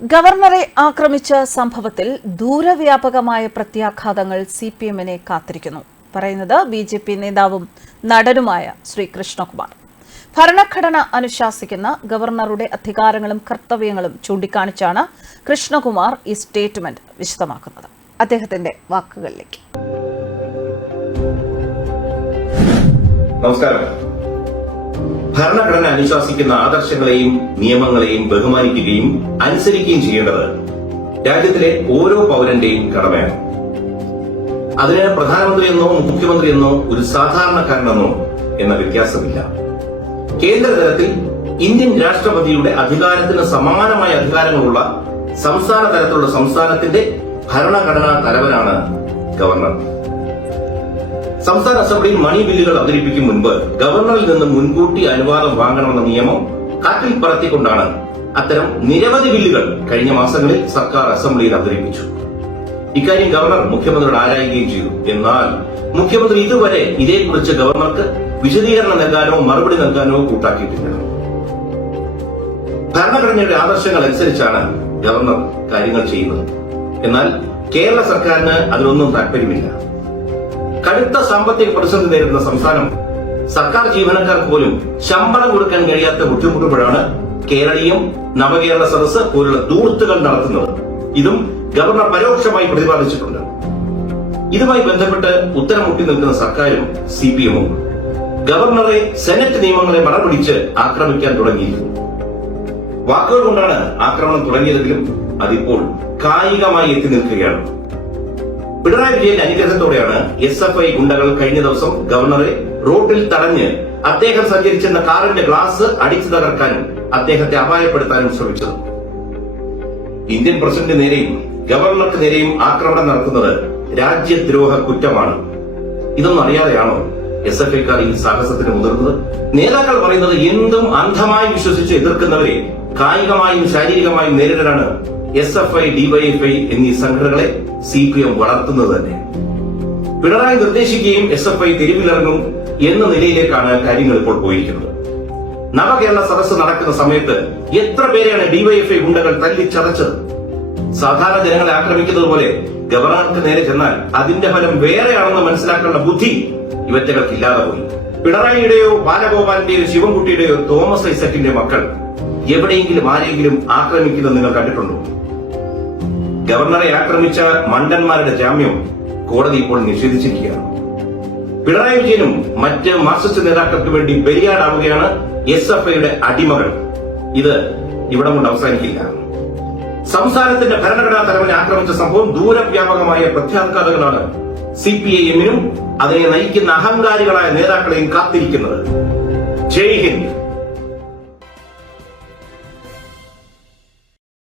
ഗവർണറെ ആക്രമിച്ച സംഭവത്തിൽ ദൂരവ്യാപകമായ പ്രത്യാഘാതങ്ങൾ സി പി എമ്മിനെ കാത്തിരിക്കുന്നു. പറയുന്നത് ബി ജെ പി നേതാവും നടനുമായ ശ്രീ കൃഷ്ണകുമാർ. ഭരണഘടന അനുശാസിക്കുന്ന ഗവർണറുടെ അധികാരങ്ങളും കർത്തവ്യങ്ങളും ചൂണ്ടിക്കാണിച്ചാണ് കൃഷ്ണകുമാർ ഈ സ്റ്റേറ്റ്മെന്റ് വിശദമാക്കുന്നത്. അദ്ദേഹത്തിന്റെ വാക്കുകളിലേക്ക്. നമസ്കാരം. ഭരണഘടന അനുശാസിക്കുന്ന ആദർശങ്ങളെയും നിയമങ്ങളെയും ബഹുമാനിക്കുകയും അനുസരിക്കുകയും ചെയ്യേണ്ടത് രാജ്യത്തിലെ ഓരോ പൗരന്റെയും കടമയാണ്. അതിന് പ്രധാനമന്ത്രിയെന്നോ മുഖ്യമന്ത്രിയെന്നോ ഒരു സാധാരണക്കാരനെന്നോ എന്ന വ്യത്യാസമില്ല. കേന്ദ്ര തലത്തിൽ ഇന്ത്യൻ രാഷ്ട്രപതിയുടെ അധികാരത്തിന് സമാനമായ അധികാരങ്ങളുള്ള സംസ്ഥാന തലത്തിലുള്ള സംസ്ഥാനത്തിന്റെ ഭരണഘടനാ തലവനാണ് ഗവർണർ. സംസ്ഥാന അസംബ്ലിയിൽ മണി ബില്ലുകൾ അവതരിപ്പിക്കും മുൻപ് ഗവർണറിൽ നിന്ന് മുൻകൂട്ടി അനുവാദം വാങ്ങണമെന്ന നിയമം കാറ്റിൽ പറത്തിക്കൊണ്ടാണ് അത്തരം നിരവധി ബില്ലുകൾ കഴിഞ്ഞ മാസങ്ങളിൽ സർക്കാർ അസംബ്ലിയിൽ അവതരിപ്പിച്ചു. ഇക്കാര്യം ഗവർണർ മുഖ്യമന്ത്രിയോട് ആരായുകയും ചെയ്തു. എന്നാൽ മുഖ്യമന്ത്രി ഇതുവരെ ഇതേക്കുറിച്ച് ഗവർണർക്ക് വിശദീകരണം നൽകാനോ മറുപടി നൽകാനോ കൂട്ടാക്കിയിട്ടില്ല. ഭരണഘടനയുടെ ആദർശങ്ങൾ അനുസരിച്ചാണ് ഗവർണർ കാര്യങ്ങൾ ചെയ്യുന്നത്. എന്നാൽ കേരള സർക്കാരിന് അതിലൊന്നും താല്പര്യമില്ല. കടുത്ത സാമ്പത്തിക പ്രതിസന്ധി നേരിടുന്ന സംസ്ഥാനം സർക്കാർ ജീവനക്കാർക്ക് പോലും ശമ്പളം കൊടുക്കാൻ കഴിയാത്ത ബുദ്ധിമുട്ടുമ്പോഴാണ് കേരളീയം നവകേരള സദസ് പോലുള്ള ദൂർത്തുകൾ നടത്തുന്നത്. ഇതും ഗവർണർ പരോക്ഷമായി പ്രതിപാദിച്ചിട്ടുണ്ട്. ഇതുമായി ബന്ധപ്പെട്ട് ഉത്തരം മുട്ടി നിൽക്കുന്ന സർക്കാരും സി പി എമ്മും ഗവർണറെ സെനറ്റ് നിയമങ്ങളെ മറപിടിച്ച് ആക്രമിക്കാൻ തുടങ്ങിയിരുന്നു വാക്കുകൾ കൊണ്ടാണ് ആക്രമണം തുടങ്ങിയതെങ്കിലും അതിപ്പോൾ കായികമായി എത്തി നിൽക്കുകയാണ്. പിണറായി വിജയന്റെ അനുഗ്രഹത്തോടെയാണ് എസ് എഫ് ഐ ഗുണ്ടകൾ കഴിഞ്ഞ ദിവസം ഗവർണറെ റോഡിൽ തടഞ്ഞ് അദ്ദേഹം സഞ്ചരിച്ചിരുന്ന കാറിന്റെ ഗ്ലാസ് അടിച്ചു തകർക്കാനും അദ്ദേഹത്തെ അപായപ്പെടുത്താനും ശ്രമിച്ചത്. ഇന്ത്യൻ പ്രസിഡന്റ് നേരെയും ഗവർണർക്ക് നേരെയും ആക്രമണം നടത്തുന്നത് രാജ്യദ്രോഹ കുറ്റമാണ്. ഇതൊന്നും അറിയാതെയാണോ എസ് എഫ് ഐക്കാർ ഈ സാഹസത്തിന് മുതിർന്നത്? നേതാക്കൾ പറയുന്നത് എന്തും അന്ധമായി വിശ്വസിച്ച് എതിർക്കുന്നവരെ കായികമായും ശാരീരികമായും നേരിടാനാണ് എസ് എഫ് ഐ ഡിവൈഎഫ്ഐ എന്നീ സംഘടനകളെ സി പി എം വളർത്തുന്നത് തന്നെ പിണറായി നിർദ്ദേശിക്കുകയും എസ് എഫ് ഐ തെരുവിലിറങ്ങും എന്ന നിലയിലേക്കാണ് കാര്യങ്ങൾ ഇപ്പോൾ പോയിരിക്കുന്നത്. നവകേരള സദസ്സ് നടക്കുന്ന സമയത്ത് എത്ര പേരെയാണ് ഡിവൈഎഫ്ഐ ഗുണ്ടകൾ തല്ലി ചതച്ചത്? സാധാരണ ജനങ്ങളെ ആക്രമിക്കുന്നത് പോലെ ഗവർണർക്ക് നേരെ ചെന്നാൽ അതിന്റെ ഫലം വേറെയാണെന്ന് മനസ്സിലാക്കേണ്ട ബുദ്ധി ഇവറ്റകൾക്ക് ഇല്ലാതെ പോയി. പിണറായിയുടെയോ ബാലഗോപാലിന്റെയോ ശിവൻകുട്ടിയുടെയോ തോമസ് ഐസക്കിന്റെ മക്കൾ എവിടെയെങ്കിലും ആരെങ്കിലും ആക്രമിക്കുന്നത് നിങ്ങൾ കണ്ടിട്ടുണ്ടോ? ഗവർണറെ ആക്രമിച്ച മണ്ടന്മാരുടെ ജാമ്യം കോടതി ഇപ്പോൾ നിഷേധിച്ചിരിക്കുകയാണ്. പിണറായി വിജയനും മറ്റ് മാർക്സിസ്റ്റ് നേതാക്കൾക്ക് വേണ്ടി ബലിയാടാവുകയാണ് എസ് എഫ് ഐയുടെ അടിമകൾ. ഇത് ഇവിടെ കൊണ്ട് അവസാനിക്കില്ല. സംസ്ഥാനത്തിന്റെ ഭരണഘടനാ തലവനെ ആക്രമിച്ച സംഭവം ദൂരവ്യാപകമായ പ്രത്യാഘാതങ്ങളാണ് സി പി ഐ എമ്മിനും അതിനെ നയിക്കുന്ന അഹങ്കാരികളായ നേതാക്കളെയും കാത്തിരിക്കുന്നത്. ജയ് ഹിന്ദ്.